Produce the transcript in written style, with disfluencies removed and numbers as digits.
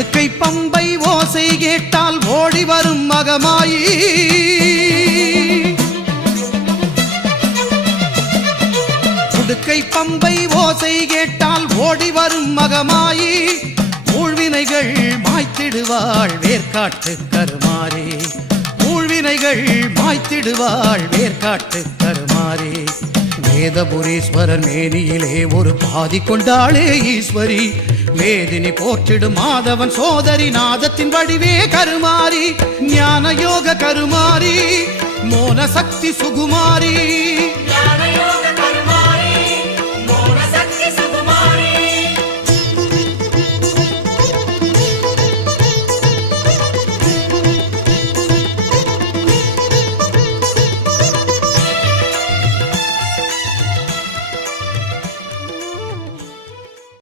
உடுக்கை பம்பை ஓசை கேட்டால் ஓடி வரும் மகமாயி உடுக்கை பம்பை ஓசை கேட்டால் ஓடி வரும் மகமாயி ஊழ்வினைகள் மாய்த்திடுவாள் வேர்க்காட்டு கருமாறி ஊழ்வினைகள் மாய்த்திடுவாள் வேர்க்காட்டு கருமாறி வேதபுரீஸ்வரர் மேனியிலே ஒரு பாதி கொண்டாளே ஈஸ்வரி வேதினி போற்றிடும் மாதவன் சோதரி நாதத்தின் வடிவே கருமாறி ஞான யோக கருமாறி மோன சக்தி சுகுமாரி